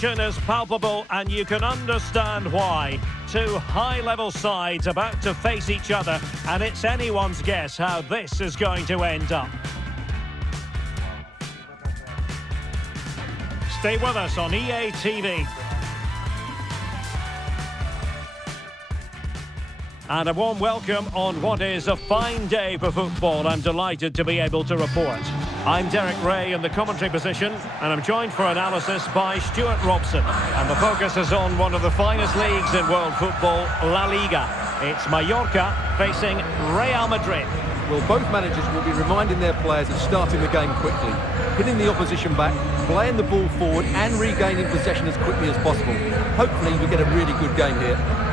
tension is palpable and you can understand why. Two high-level sides about to face each other, and it's anyone's guess how this is going to end up. Stay with us on EA TV. And a warm welcome on what is a fine day for football. I'm delighted to be able to report. I'm Derek Ray in the commentary position, and I'm joined for analysis by Stuart Robson. And the focus is on one of the finest leagues in world football, La Liga. It's Mallorca facing Real Madrid. Well, both managers will be reminding their players of starting the game quickly, hitting the opposition back, playing the ball forward and regaining possession as quickly as possible. Hopefully we get a really good game here.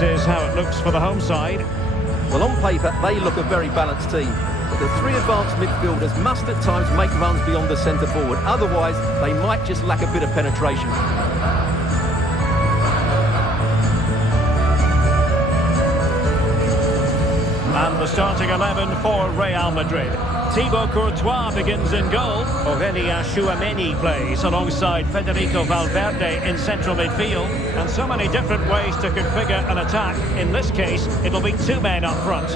This is how it looks for the home side. Well, on paper, they look a very balanced team. But the three advanced midfielders must at times make runs beyond the centre forward. Otherwise, they might just lack a bit of penetration. And the starting 11 for Real Madrid. Thibaut Courtois begins in goal. Aurelien Tchouameni plays alongside Federico Valverde in central midfield. And so many different ways to configure an attack. In this case, it'll be two men up front.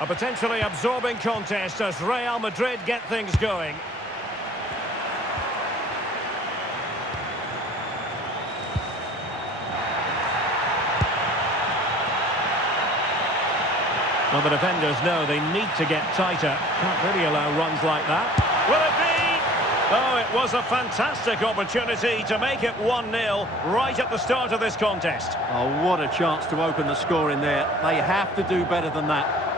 A potentially absorbing contest as Real Madrid get things going. Well, the defenders know they need to get tighter. Can't really allow runs like that. Will it be? Oh, it was a fantastic opportunity to make it 1-0 right at the start of this contest. Oh, what a chance to open the score in there. They have to do better than that.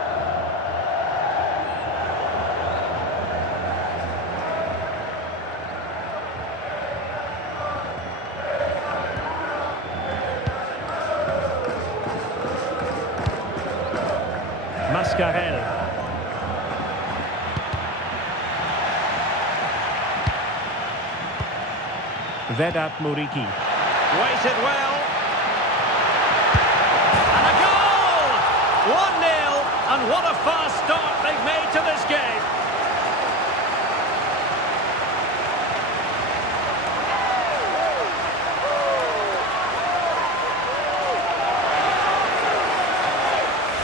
Mascarell. Vedat Muriqi. Waited well. And a goal! 1-0, and what a fast start they've made to this game.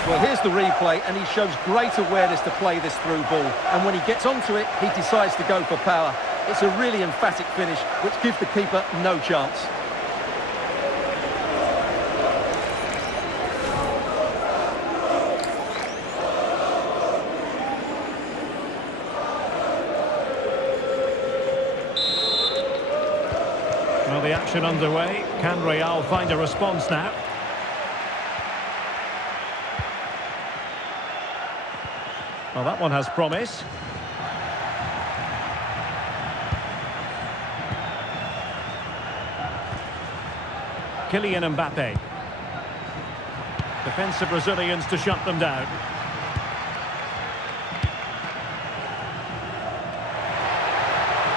Well, here's the replay, and he shows great awareness to play this through ball. And when he gets onto it, he decides to go for power. It's a really emphatic finish, which gives the keeper no chance. Well, the action underway. Can Real find a response now? Well, that one has promise. Kylian Mbappe. Defensive Brazilians to shut them down.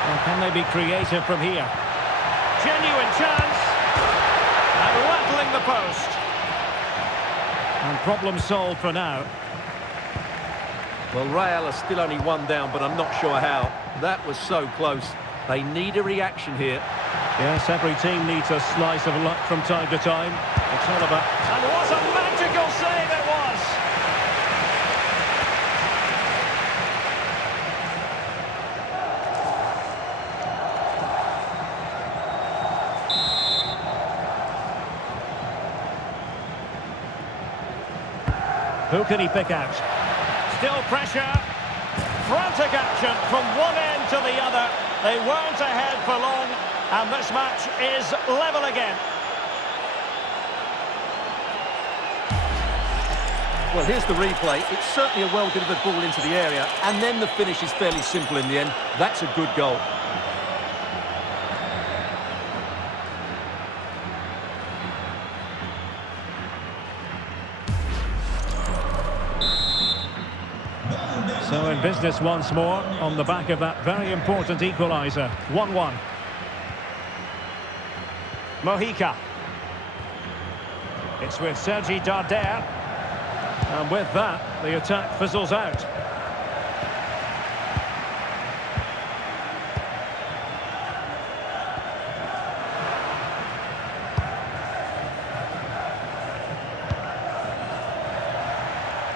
Well, can they be creative from here? Genuine chance. And rattling the post. And problem solved for now. Well, Real are still only one down, but I'm not sure how. That was so close. They need a reaction here. Yes, every team needs a slice of luck from time to time. It's all about... And what a magical save it was! Who can he pick out? Still pressure. Frantic action from one end to the other. They weren't ahead for long, and this match is level again. Well, here's the replay. It's certainly a well-delivered ball into the area, and then the finish is fairly simple in the end. That's a good goal. So in business once more, on the back of that very important equaliser. 1-1. Mojica. It's with Sergi Darder. And with that, the attack fizzles out.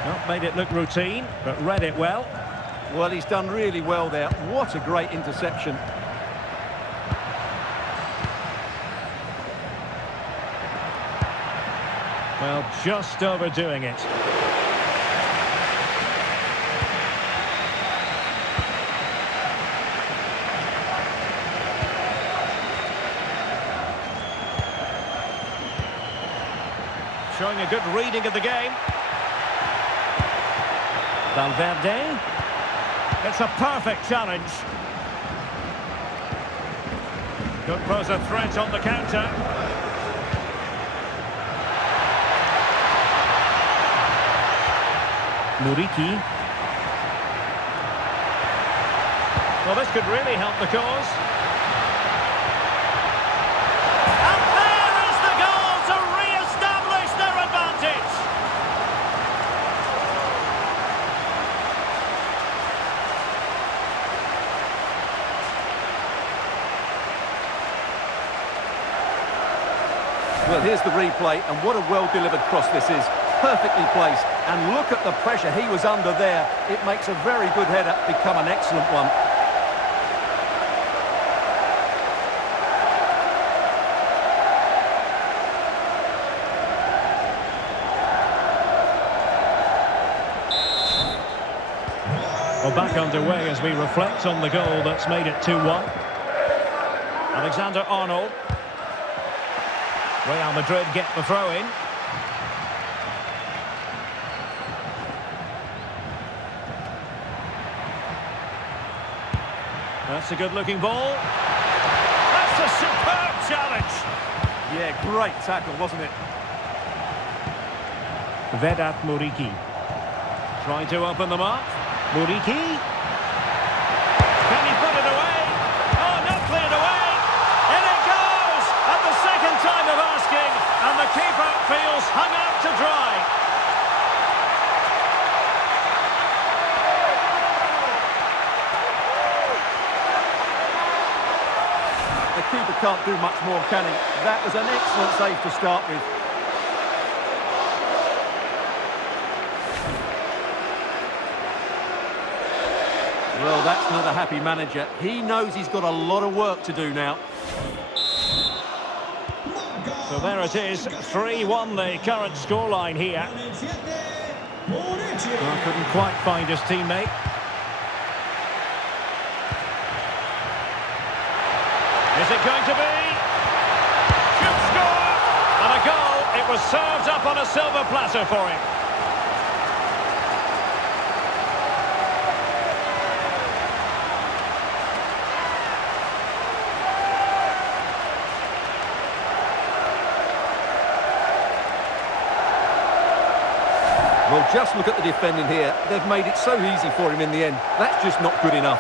Well, made it look routine, but read it well. Well, he's done really well there. What a great interception. Well, just overdoing it. Showing a good reading of the game. Valverde. It's a perfect challenge. Could pose a threat on the counter. Muriqi. Well, this could really help the cause. And there is the goal to re-establish their advantage. Well, here's the replay, and what a well-delivered cross this is. Perfectly placed, and look at the pressure he was under there. It makes a very good header become an excellent one. Well, back underway as we reflect on the goal that's made it 2-1. Alexander-Arnold. Real Madrid get the throw-in. That's a good-looking ball. That's a superb challenge. Yeah, great tackle, wasn't it? Vedat Muriqi. Trying to open them up. Muriqi. Can he put it away? Oh, not cleared away. In it goes! At the second time of asking, and the keeper feels hung out to dry. The keeper can't do much more, can he? That was an excellent save to start with. Well, that's not a happy manager. He knows he's got a lot of work to do now. So there it is, 3-1 the current scoreline here. Well, couldn't quite find his teammate. Is it going to be? Should score! And a goal. It was served up on a silver platter for him. Well, just look at the defending here. They've made it so easy for him in the end. That's just not good enough.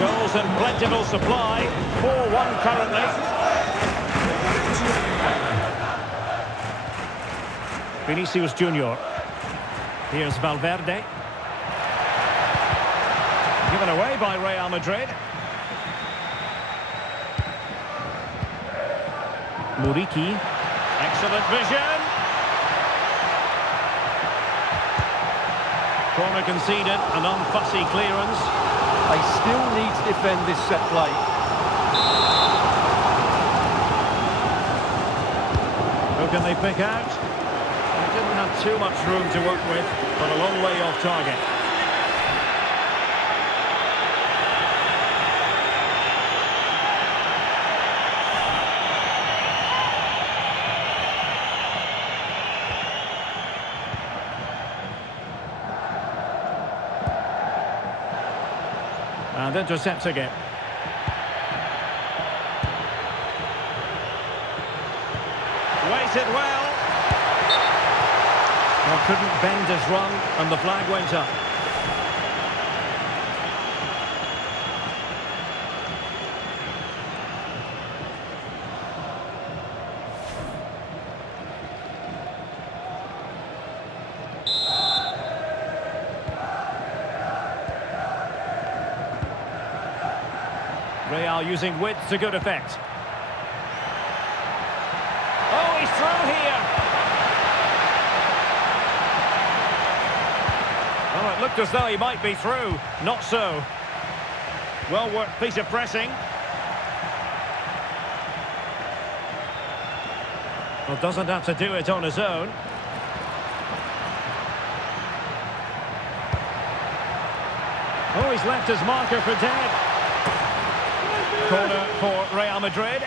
Goals in plentiful supply. 4-1 currently. Vinicius Junior. Here's Valverde. Given away by Real Madrid. Muriqi. Excellent vision. Corner conceded, an unfussy clearance. They still need to defend this set play. Who can they pick out? They didn't have too much room to work with, but a long way off target. And intercepting it. Waited well. Well, couldn't bend his run, and the flag went up. Real using width to good effect. Oh, he's through here. Oh, it looked as though he might be through. Not so. Well worked piece of pressing. Well, doesn't have to do it on his own. Oh, he's left his marker for dead. Corner for Real Madrid.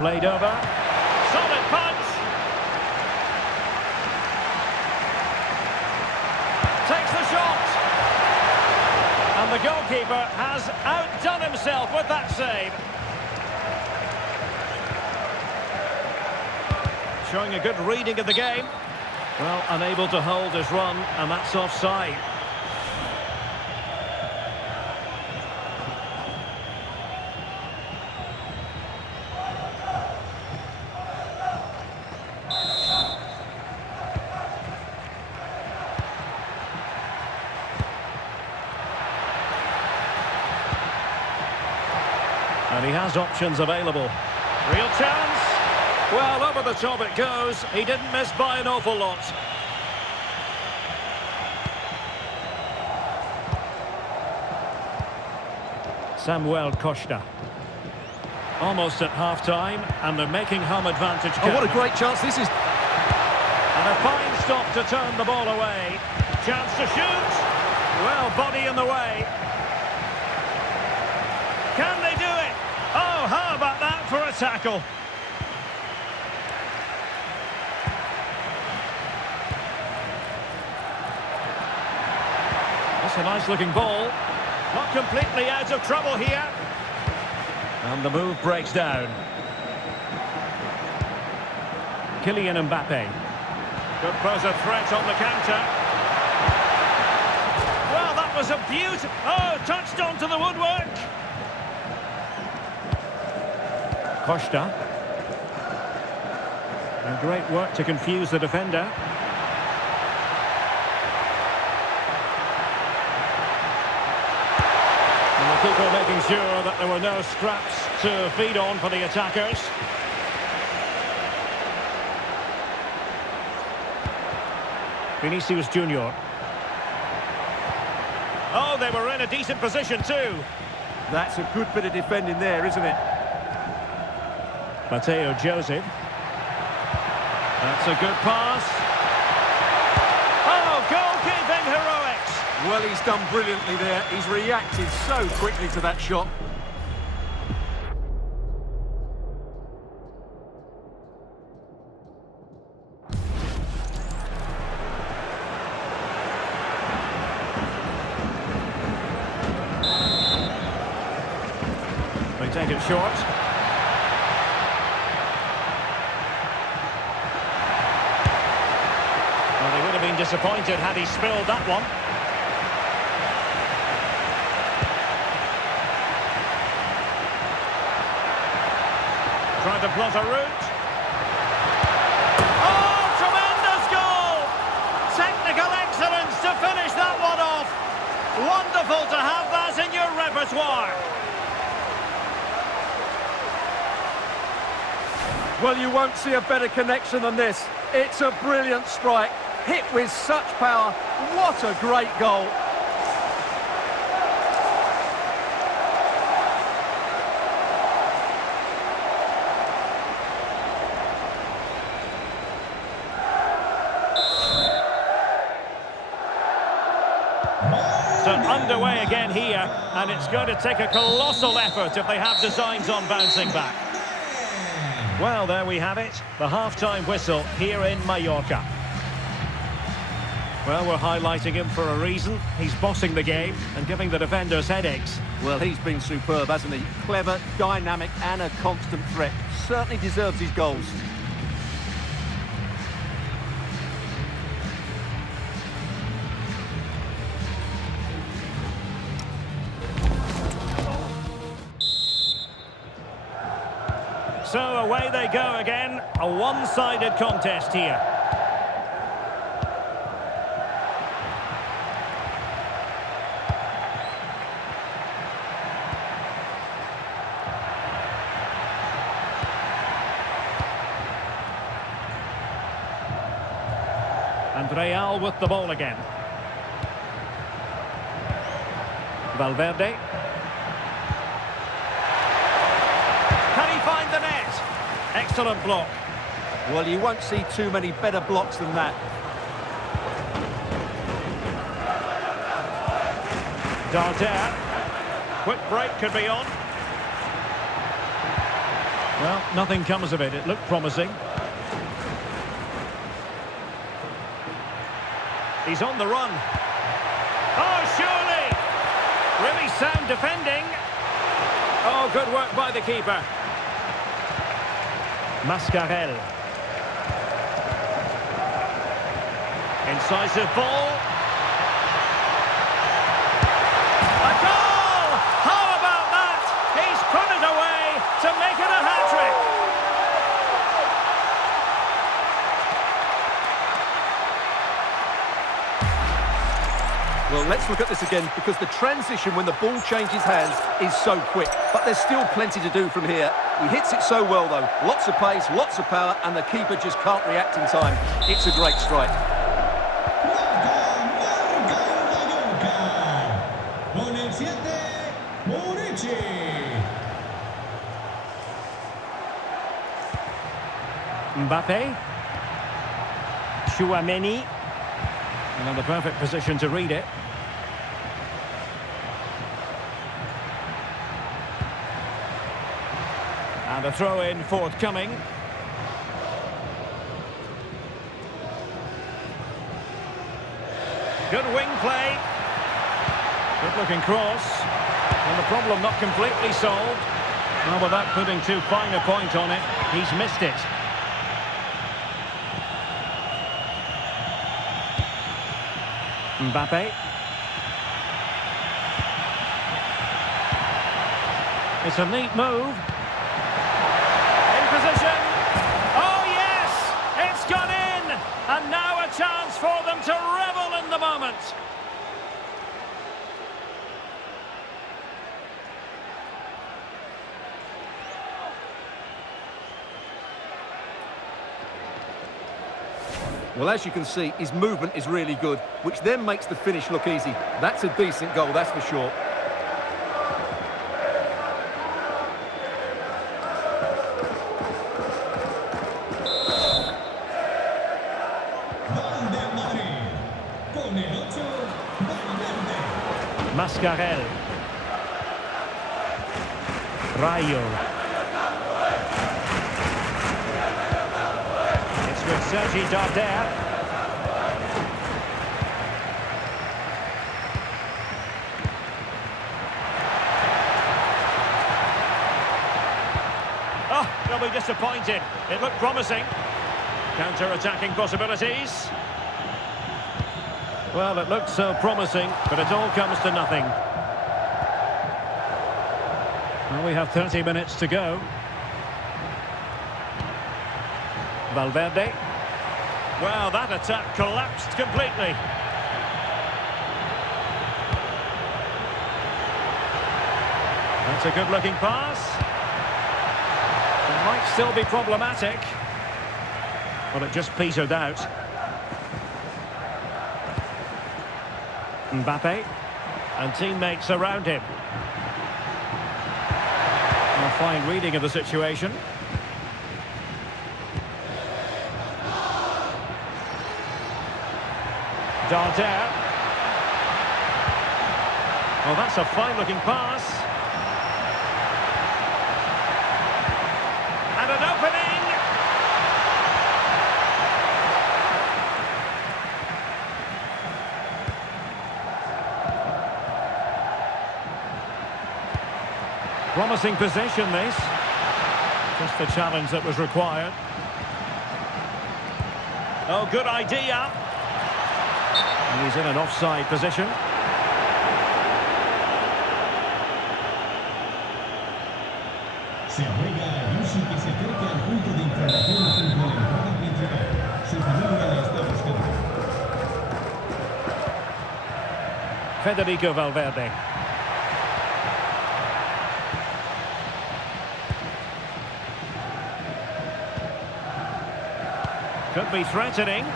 Played over. Solid punch. Takes the shot. And the goalkeeper has outdone himself with that save. Showing a good reading of the game. Well, unable to hold his run, and that's offside. And he has options available. Real chance. Well, over the top it goes. He didn't miss by an awful lot. Samuel Costa. Almost at half-time, and they're making home advantage. Oh, what a great chance this is. And a fine stop to turn the ball away. Chance to shoot. Well, body in the way. Can they do it? Oh, how about that for a tackle? That's a nice-looking ball. Not completely out of trouble here. And the move breaks down. Kylian Mbappe. Could pose a threat on the counter. Well, that was a beauty. Oh, touched onto the woodwork. Costa. And great work to confuse the defender. Keeper making sure that there were no scraps to feed on for the attackers. Vinicius Junior. Oh, they were in a decent position too. That's a good bit of defending there, isn't it? Mateo Joseph. That's a good pass. Oh, goalkeeping heroics. Well, he's done brilliantly there. He's reacted so quickly to that shot. They take it short. Well, they would have been disappointed had he spilled that one. Trying to plot a route. Oh, tremendous goal! Technical excellence to finish that one off. Wonderful to have that in your repertoire. Well, you won't see a better connection than this. It's a brilliant strike, hit with such power. What a great goal. So underway again here, and it's going to take a colossal effort if they have designs on bouncing back. Well, there we have it, the half-time whistle here in Mallorca. Well, we're highlighting him for a reason. He's bossing the game and giving the defenders headaches. Well, he's been superb, hasn't he? Clever, dynamic and a constant threat. Certainly deserves his goals. So away they go again, a one-sided contest here. And Real with the ball again. Valverde. Can he find the net? Excellent block. Well, you won't see too many better blocks than that. Darder. Quick break could be on. Well, nothing comes of it. It looked promising. He's on the run. Oh, surely! Really sound defending. Oh, good work by the keeper. Mascarell. Incisive ball. A goal! How about that? He's put it away to make it a hat-trick. Well, let's look at this again, because the transition when the ball changes hands is so quick. But there's still plenty to do from here. He hits it so well, though. Lots of pace, lots of power, and the keeper just can't react in time. It's a great strike. Mbappe. Chouameni. And in the perfect position to read it. And a throw-in forthcoming. Good wing play. Good-looking cross. And the problem not completely solved. Well, without putting too fine a point on it, he's missed it. Mbappe. It's a neat move. In position. Oh, yes! It's gone in! And now a chance for them to revel in the moment. Well, as you can see, his movement is really good, which then makes the finish look easy. That's a decent goal, that's for sure. Mascarell. Rayo. It's with Sergi Darder. Oh, they'll be disappointed. It looked promising. Counter-attacking possibilities. Well, it looked so promising, but it all comes to nothing. Well, we have 30 minutes to go. Valverde. Well, that attack collapsed completely. That's a good-looking pass. It might still be problematic. But it just petered out. Mbappe. And teammates around him. A fine reading of the situation. Darder. Well, that's a fine-looking pass. And an opening! Promising possession, this. Just the challenge that was required. Oh, good idea. And he's in an offside position. Se juega Yusi que se acerca al punto de infracción junto a la entrada principal. Su familia la está buscando. Federico Valverde. Could be threatening.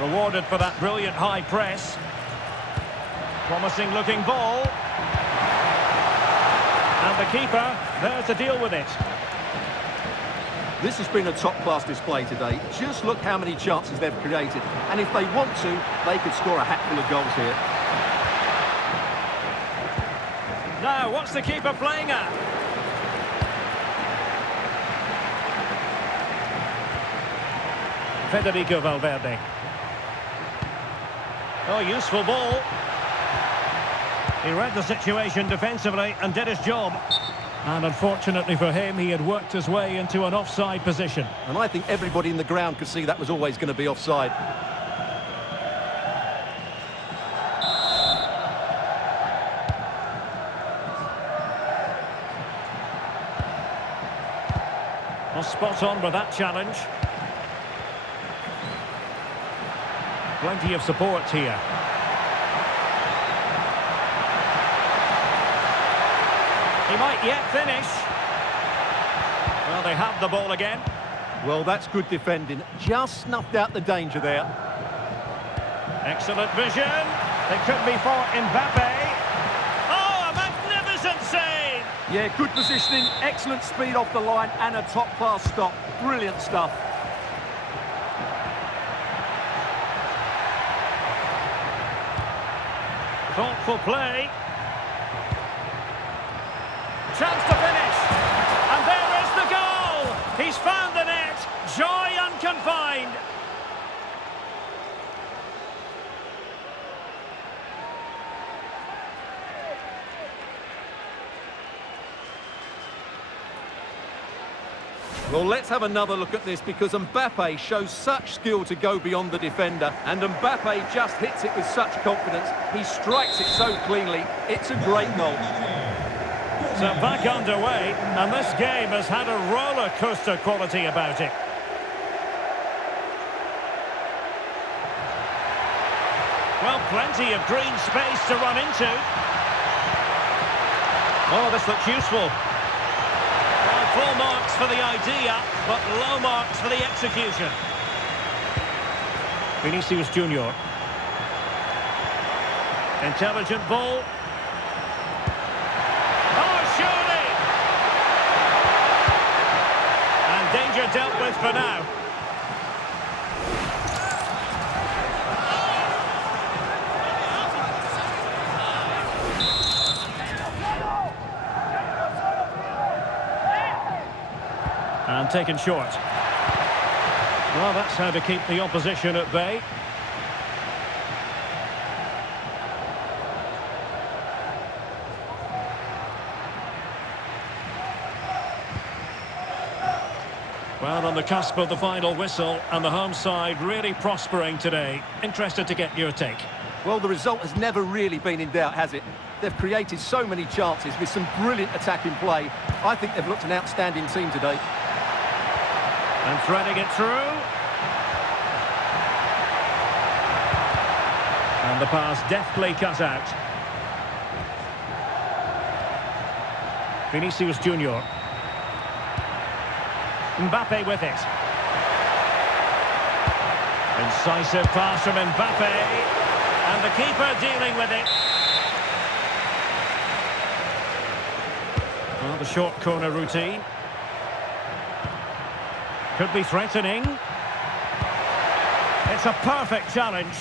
Rewarded for that brilliant high press. Promising looking ball. And the keeper there to deal with it. This has been a top-class display today. Just look how many chances they've created. And if they want to, they could score a hatful of goals here. Now, what's the keeper playing at? Federico Valverde. Oh, useful ball. He read the situation defensively and did his job. And unfortunately for him, he had worked his way into an offside position. And I think everybody in the ground could see that was always going to be offside. Well, spot on with that challenge. Plenty of support here. He might yet finish. Well, they have the ball again. Well, that's good defending. Just snuffed out the danger there. Excellent vision. It could be for Mbappe. Oh, a magnificent save! Yeah, good positioning, excellent speed off the line, and a top-class stop. Brilliant stuff. Thoughtful play. Chance to finish. And there is the goal. He's found the net. Joy unconfined. Well, let's have another look at this because Mbappe shows such skill to go beyond the defender. And Mbappe just hits it with such confidence. He strikes it so cleanly. It's a great goal. So back underway, and this game has had a roller coaster quality about it. Well, plenty of green space to run into. Oh, this looks useful. Well, full marks for the idea, but low marks for the execution. Vinicius Junior. Intelligent ball. Danger dealt with for now. And taken short. Well, that's how to keep the opposition at bay. Well, on the cusp of the final whistle, and the home side really prospering today. Interested to get your take. Well, the result has never really been in doubt, has it? They've created so many chances with some brilliant attacking play. I think they've looked an outstanding team today. And threading it through. And the pass deftly cut out. Vinicius Junior. Mbappe with it. Incisive pass from Mbappe. And the keeper dealing with it. Well, the short corner routine. Could be threatening. It's a perfect challenge.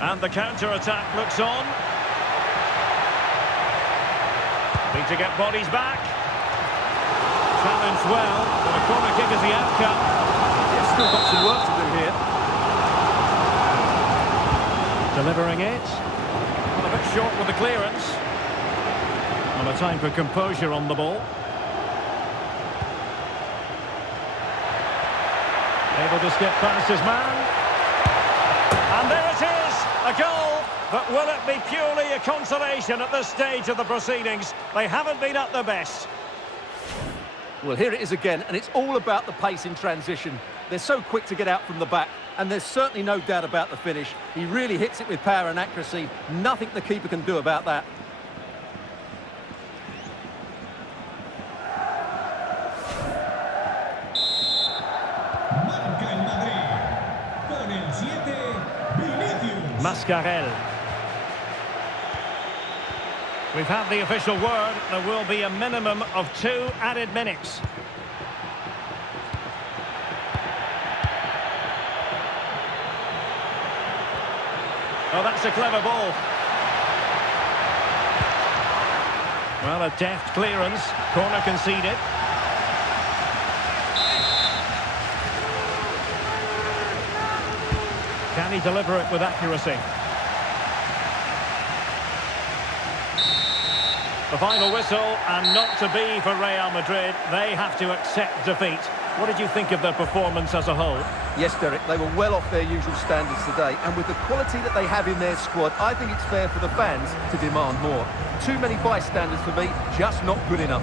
And the counter-attack looks on. Need to get bodies back. Challenged well, but a corner kick is the outcome. They've still got some work to do here. Delivering it. Well, a bit short with the clearance. And a time for composure on the ball. Able to skip past his man. And there it is, a goal. But will it be purely a consolation at this stage of the proceedings? They haven't been at their best. Well, here it is again, and it's all about the pace in transition. They're so quick to get out from the back, and there's certainly no doubt about the finish. He really hits it with power and accuracy. Nothing the keeper can do about that. Marca en Madrid. Con el 7, Vinicius. Mascarell. We've had the official word. There will be a minimum of 2 added minutes. Oh, that's a clever ball. Well, a deft clearance. Corner conceded. Can he deliver it with accuracy? The final whistle, and not to be for Real Madrid. They have to accept defeat. What did you think of their performance as a whole? Yes, Derek, they were well off their usual standards today, and with the quality that they have in their squad, I think it's fair for the fans to demand more. Too many bystanders for me, just not good enough.